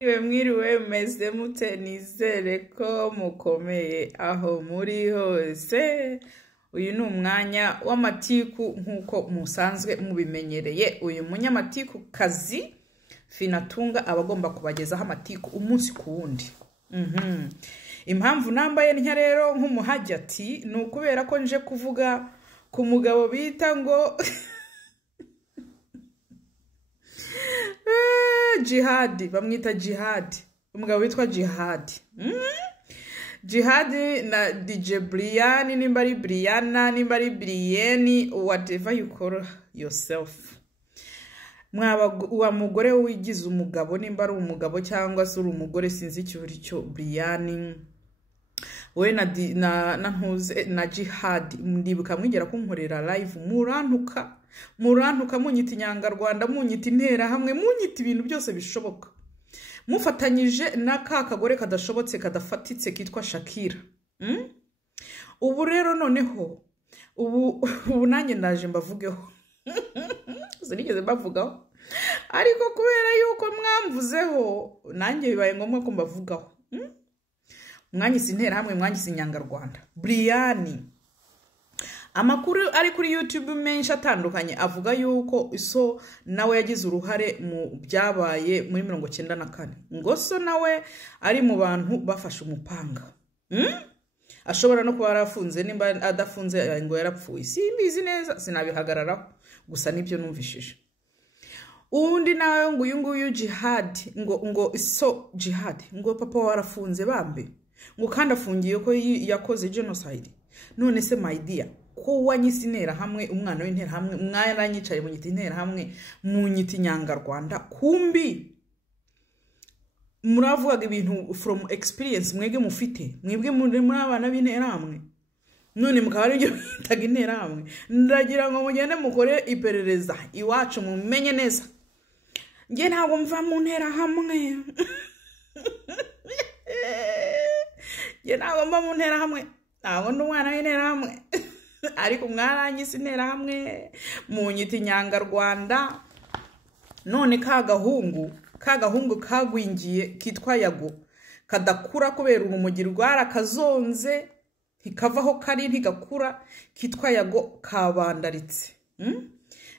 Mwiriwe meze mute nizere ko mukomeye aho muri hose. Uyu ni umwanya w'amatiku nkuko musanzwe mubimenyereye. Uyu munyamatiku kazi Finatunga abagomba kubagezaho amatiku umunsi ku wundi. Impamvu nambaye ntya rero nk'umuhajyati ni ukubera ko nje kuvuga ku mugabo bita ngo Jihad, bamwita Jihad. Umugabo witwa Jihad. Jihad na DJ Brian, nimba ari Brianna, nimba ari Brienne, whatever you call yourself. Wa mugore wigize umugabo, nimba ari umugabo cyangwa se uri umugore sinzi icyo uri cyo. Brian we na Jihad ndibuka mwigera kunkorera live murantuka munyita Inyangarwanda, munyita intera hamwe, munyita ibintu byose bishoboka, mufatanyije na kagore kadashobotse kadafatitse kitwa Shakira. Ubu rero noneho ubu nanjye ndaje mbavugeho. Sinigeze mbavugaho, ariko kubera yuko mwamvuzeho nanjye bibaye ngombwa ko mbavugaho. Mwanyise intera hamwe, mwanyise Inyangarwanda. Brian, amakuru ari kuri YouTube menshi atandukanye avuga yuko so nawe yagize uruhare mu byabaye muri 1994. Ngo so nawe ari mu bantu bafashe umupanga. Ashobora no kuba yarafunze, nimba adafunze ngo yarapfuye simbizi neza, sinabihagararaho, gusa nibyo numvishije. Undi nawe ngo uyu nguyu Jihad ngo so Jihad ngo papa warafunze bambe, ngo kandi afungiye ko yakoze genocide. None se my dear, ko wanyise intera hamwe, umwana w'intera hamwe, mwaranyicare mu nyita intera hamwe, mu nyita Inyangarwanda, kumbi muravuga ibintu from experience mwege mufite, mwebwe muri abana b'intera hamwe, none mukaba ari byo bitaga intera hamwe. Ndagira ngo mugende mukore iperereza iwacu mumenye neza. Nge ntabwo mva mu ntera hamwe. Nge ntabwo mva mu ntera hamwe, ntabwo ndi umwana w'intera hamwe. Ariko mwaranyise intera hamwe, mu nyita Inyangarwanda. None kagahungu kagwingiye kitwa Yago kadakura kubera urumugi rwarakazonze ntikavaho kari ntigakura, kitwa Yago kabandaritse.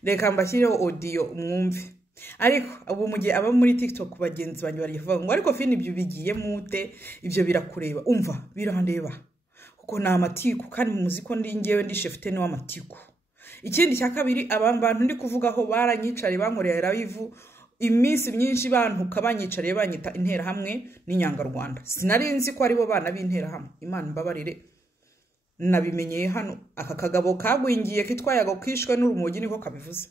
Reka mbashyireho audio mwumve. Ariko abo mugiye aba muri TikTok bagenzi banyu barivuga ngo ariko Fini ibyo bigiye mute, ibyo birakureba. Umva birandeba kuko na amatiku kandi mu muziko ndi ngewe ndi chefte ne w'amatiku. Ikindi cya kabiri abantu ndi kuvugaho baranyicare bankorera live iminsi myinshi bantuka banyicare banyita intera hamwe n'Inyangarwanda. Sinari nzi ko ari bo bana b'intera hamwe. Imana mbabarire, nabimenyeye hano. Aka kagabo kagwingiye kitwa Yago kishwe n'urumogi niko kabivuze.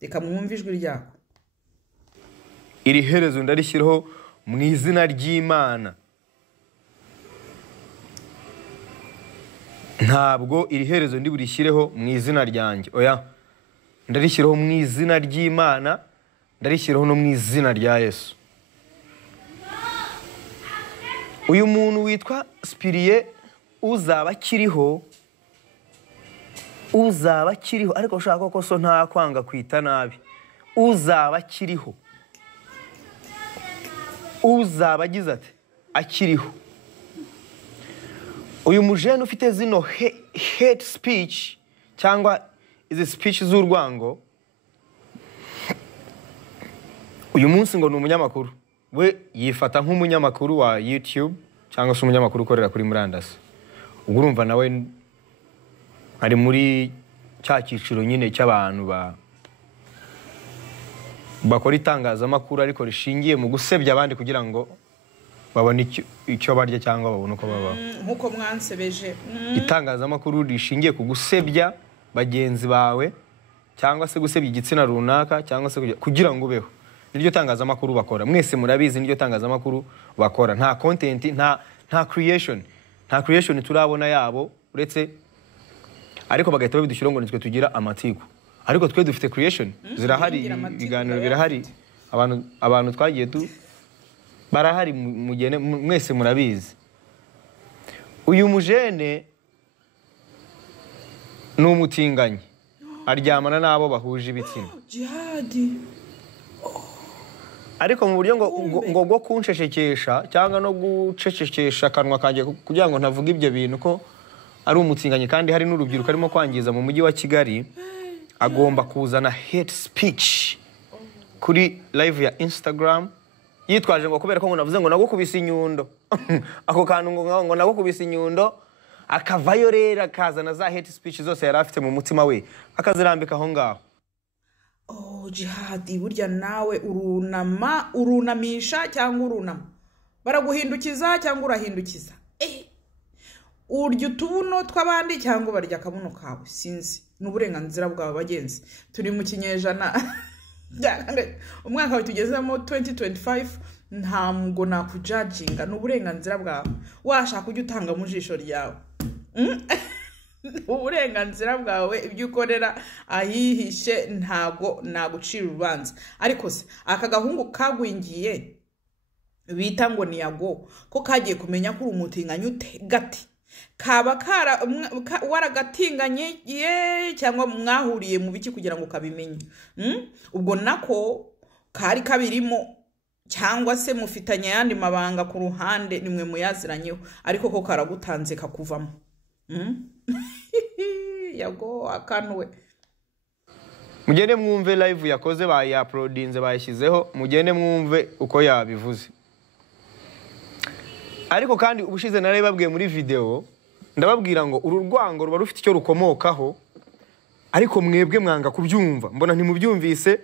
Reka mwumve ijwi ryako. Iri herezo ndarishyiraho mu izina ry'Imana. Ntabwo iri herezo ndi burishyireho mu izina ryanjye, oya, ndarishyiraho mu izina ry'Imana, ndarishyiraho no mu izina rya Yesu. Uyu muntu witwa Spiriye uzaba akiriho, ariko ushaka ko so nta kwanga kwita nabi, uzaba akiriho, uzaba agize ati akiriho. Uyu mujene ufite zino hate speech cyangwa izi speech z'urwango, uyu munsi ngo ni umunyamakuru. We yifata nk'umunyamakuru wa YouTube cyangwa se umunyamakuru ukorera kuri murandasi. Ubwo urumva nawe ari muri cya cyiciro nyine cy'abantu bakora itangazamakuru ariko rishingiye mu gusebya abandi kugira ngo babone icyo barya cyangwa babone uko babaho. Nkuko mwansebeje. Itangazamakuru rishingiye ku gusebya bagenzi bawe cyangwa se gusebya igitsina runaka cyangwa se kugira ngo ubeho. Niryo tangazamakuru bakora. Mwese murabizi niryo tangazamakuru bakora. Nta content, nta creation. Nta creation turabona yabo uretse ariko bagahita babidushyira ngo nitwe tugira amatiku. Ariko twe dufite creation. Zirahari, ibiganiro birahari. Abantu twagiye barahari mugene mwese murabizi. Uyu mujene ni umutinganyi, aryamana nabo bahuje ibitsina. Jihad ariko mu buryo ngo kunsheshekesha cyangwa no gucecekesha akanwa kanjye kugira ngo ntavuga ibyo bintu ko ari umutsinganye kandi hari n'urubyiruko arimo kwangiza mu mujyi wa Kigali, agomba kuzana hate speech kuri live ya Instagram yitwaje ngo kubera ko ngo navuze ngo nagukubise inyundo ako kantu ngo nagukubise inyundo, akavayo rero akazana za hate speech zose yari afite mu mutima we akazirambika aho ngaho. Jihad, burya nawe urunamisha cyangwa urunama, baraguhindukiza cyangwa urahindukiza, urya utubuno tw'abandi cyangwa barya akabuno kawe, sinzi, n'uburenganzira bwawe bagenzi. Turi mu kinyejana umwaka wa tugezemo 2025, ntabwo nakujudginga, n'uburenganzira bwawe, washaka kujya utanga mu jisho ryawe, uburenganzira bwawe, ibyo ukorera ahihishe ntago nagucira urubanza. Ariko se aka gahungu kagwingiye bita ngo ni Yago, ko kagiye kumenya ko umutinganye ute gati, kaba waragatinganye cyangwa mwahuriye mu biki kugira ngo kabimenye? Ubwo nako kari kabirimo, cyangwa se mufitanye yandi mabanga ku ruhande nimwe muyaziranyeho, ariko ko karagutanze kakuvamo. Yago akanwe. Mugende mwumve live yakoze, bayi-uploadinze bayishyizeho, mugende mwumve uko yabivuze. Ariko kandi ubushize nari babwiye muri video, ndababwira ngo uru rwango ruba rufite icyo rukomokaho, ariko mwebwe mwanga kubyumva, mbona ntimubyumvise,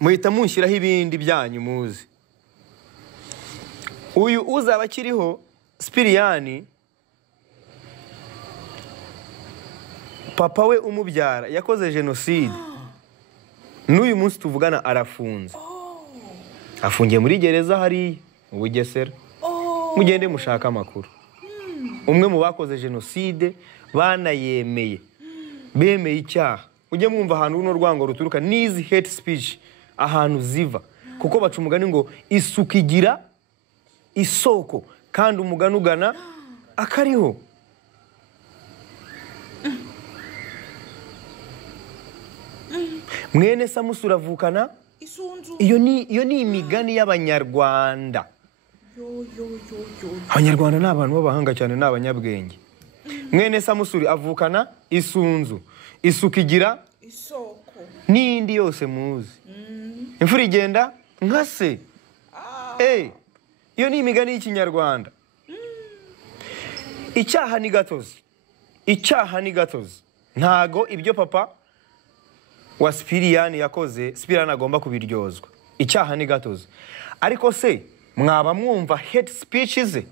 muhita munshyiraho ibindi byanyu muzi. Uyu uzaba akiriho Spiriani, papa we umubyara yakoze genocide, n'uyu munsi tuvugana arafunze, afungiye muri gereza hari mu Bugesera. Mugende mushaka amakuru. Umwe mu bakoze genocide banayemeye, bemeye icyaha. Ujye mwumva ahantu runo rwango ruturuka, n'izi hate speech ahantu ziva, kuko baca umugani ngo isuka igira isoko, kandi umugani ugana akariho. Mwene Samusura avukana isunzu. Iyo ni imigani y'Abanyarwanda. Abanyarwanda ni abantu b'abahanga cyane, ni abanyabwenge. Mwene Samusuri avukana isunzu, isuka igira isoko, n'indi yose muzi. Imfura igenda nka se. Iyo ni imigani y'Ikinyarwanda. Icyaha ni gatozi, icyaha ni gatozi. Ntago ibyo papa wa Spiriani yakoze, Spiriani agomba kubiryozwa. Icyaha ni gatozi. Ariko se mwaba mwumva hate speech ze?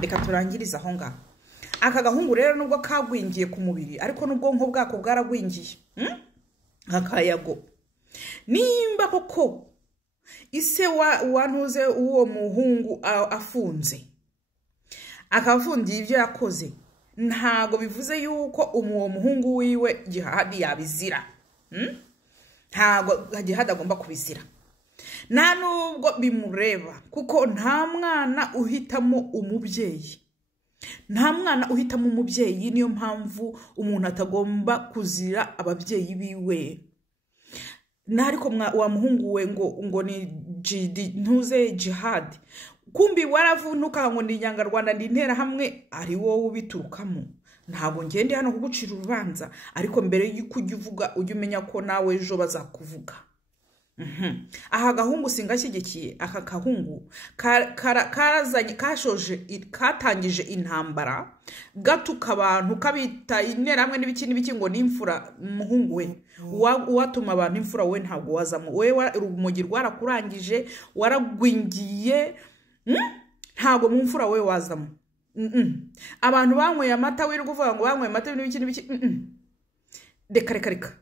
Reka turangiriza aho ngaho. Aka gahungu rero nubwo kagwingiye ku mubiri, ariko n'ubwonko bwako bwaragwingiye. Akayago. Nimba koko ise wantuze uwo muhungu afunze, akafundiye ibyo yakoze, ntago bivuze yuko uwo muhungu wiwe Jihad yabizira. Ntago Jihad agomba kubizira, nta nubwo bimureba, kuko nta mwana uhitamo umubyeyi. Nta mwana uhitamo umubyeyi, niyo mpamvu umuntu atagomba kuzira ababyeyi biwe. Nariko wa muhungu we ngo ni ntuze Jihad, kumbi waravuntuka ngo ni Nyangarwanda ndi ntera hamwe, ari wowe ubiturukamo. Ntabwo ngende hano kugucira urubanza, ariko mbere y'uko ujya uvuga ujye umenya ko nawe ejo bazakuvuga. Aha gahungu singashyigikiye. Aka gahungu karazanye, katangije intambara, gatuka abantu, kabita intera hamwe n'ibiki ngo n'imfura. Muhungu we watuma abantu imfura, we ntabwo wazamo. We urumogi rwarakurangije, waragwingiye, ntabwo mu mfura we wazamo. Abantu banyweye amata, wirirwa uvuga ngo banyweye amata n'ibiki. Reka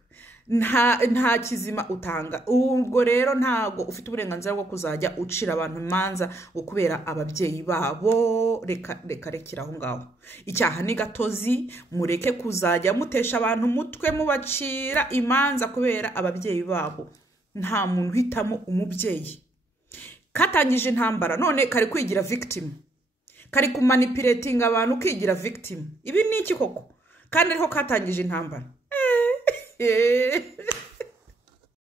nta kizima utanga. Ubwo rero ntago ufite uburenganzira bwo kuzajya ucira abantu imanza ngo kubera ababyeyi babo. Rekera aho ngaho. Icyaha ni gatozi, mureke kuzajya mutesha abantu mutwe mubacira imanza kubera ababyeyi babo. Nta muntu uhitamo umubyeyi. Katangije intambara, none kari kwigira victim, kari kumanipulating abantu ukigira victim. Ibi ni iki koko? Kandi ariho katangije intambara.